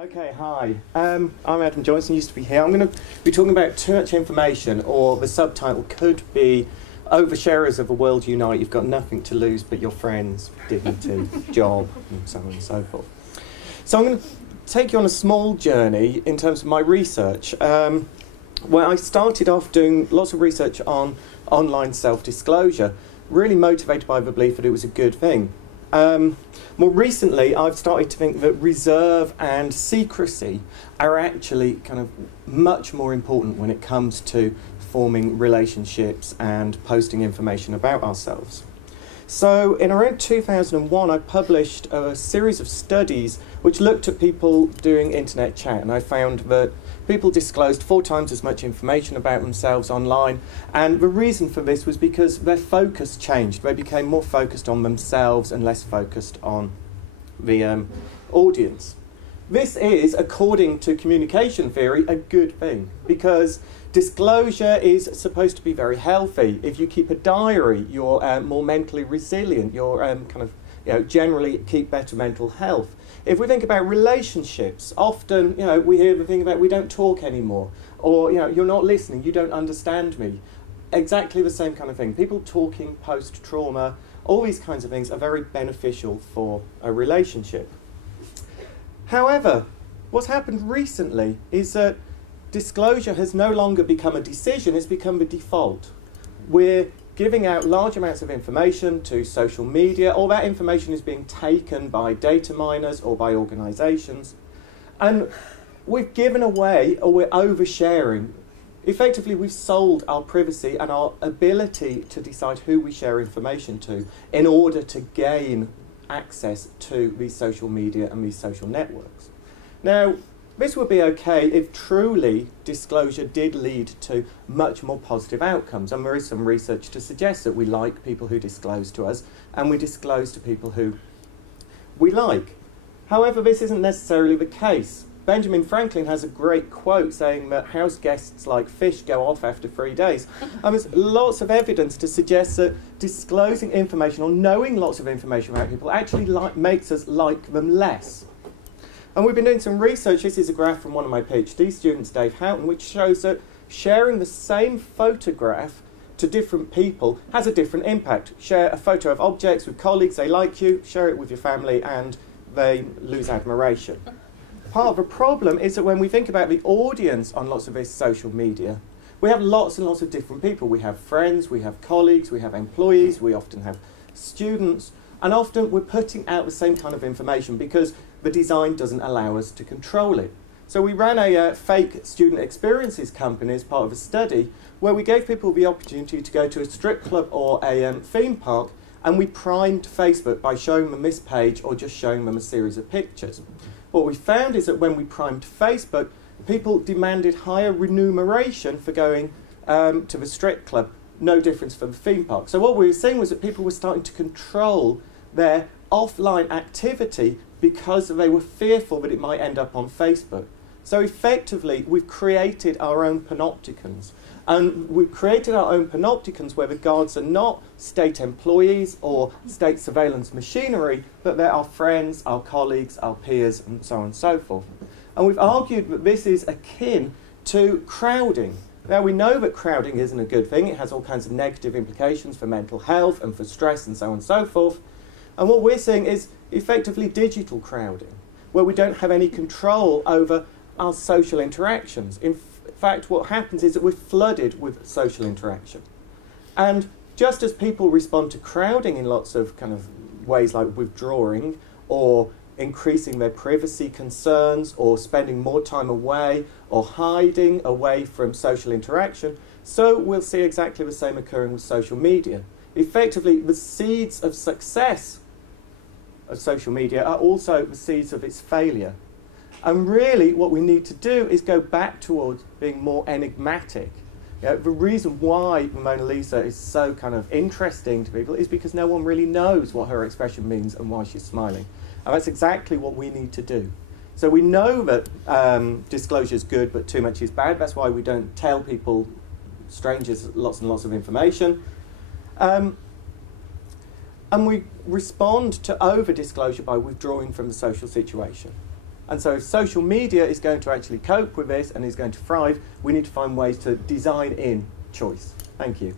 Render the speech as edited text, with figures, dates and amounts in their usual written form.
Okay, hi. I'm Adam Joinson, used to be here. I'm going to be talking about too much information, or the subtitle could be Oversharers of a World Unite. You've got nothing to lose but your friends, dignity, job, and so on and so forth. So I'm going to take you on a small journey in terms of my research, where I started off doing lots of research on online self-disclosure, really motivated by the belief that it was a good thing. More recently, I've started to think that reserve and secrecy are actually kind of much more important when it comes to forming relationships and posting information about ourselves. So in around 2001, I published a series of studies which looked at people doing internet chat, and I found that people disclosed 4 times as much information about themselves online, and the reason for this was because their focus changed. They became more focused on themselves and less focused on the audience. This is, according to communication theory, a good thing, because disclosure is supposed to be very healthy. If you keep a diary, you're more mentally resilient, you're generally keep better mental health. If we think about relationships, often, we hear the thing about we don't talk anymore, or, you're not listening, you don't understand me. Exactly the same kind of thing. People talking post-trauma, all these kinds of things are very beneficial for a relationship. However, what's happened recently is that disclosure has no longer become a decision, it's become the default. We're giving out large amounts of information to social media. All that information is being taken by data miners or by organisations. And we've given away, or we're oversharing. Effectively, we've sold our privacy and our ability to decide who we share information to in order to gain access to these social media and these social networks. Now, this would be okay if truly disclosure did lead to much more positive outcomes, and there is some research to suggest that we like people who disclose to us, and we disclose to people who we like. However, this isn't necessarily the case. Benjamin Franklin has a great quote saying that house guests like fish go off after 3 days. And there's lots of evidence to suggest that disclosing information or knowing lots of information about people actually makes us like them less. And we've been doing some research. This is a graph from one of my PhD students, Dave Houghton, which shows that sharing the same photograph to different people has a different impact. Share a photo of objects with colleagues, they like you, share it with your family, and they lose admiration. Part of the problem is that when we think about the audience on lots of this social media, we have lots and lots of different people. We have friends, we have colleagues, we have employees, we often have students, and often we're putting out the same kind of information because the design doesn't allow us to control it. So we ran a fake student experiences company as part of a study where we gave people the opportunity to go to a strip club or a theme park, and we primed Facebook by showing them this page or just showing them a series of pictures. What we found is that when we primed Facebook, people demanded higher remuneration for going to the strip club, no difference for the theme park. So what we were seeing was that people were starting to control their offline activity because they were fearful that it might end up on Facebook. So effectively, we've created our own panopticons. And we've created our own panopticons where the guards are not state employees or state surveillance machinery, but they're our friends, our colleagues, our peers, and so on and so forth. And we've argued that this is akin to crowding. Now, we know that crowding isn't a good thing. It has all kinds of negative implications for mental health and for stress and so on and so forth. And what we're seeing is effectively digital crowding, where we don't have any control over our social interactions. In fact, what happens is that we're flooded with social interaction. And just as people respond to crowding in lots of kind of ways like withdrawing or increasing their privacy concerns or spending more time away or hiding away from social interaction, so we'll see exactly the same occurring with social media. Effectively, the seeds of success of social media are also the seeds of its failure. And really what we need to do is go back towards being more enigmatic. The reason why the Mona Lisa is so kind of interesting to people is because no one really knows what her expression means and why she's smiling. And that's exactly what we need to do. So we know that disclosure is good, but too much is bad. That's why we don't tell people, strangers, lots and lots of information. And we respond to over-disclosure by withdrawing from the social situation. And so if social media is going to actually cope with this and is going to thrive, we need to find ways to design in choice. Thank you.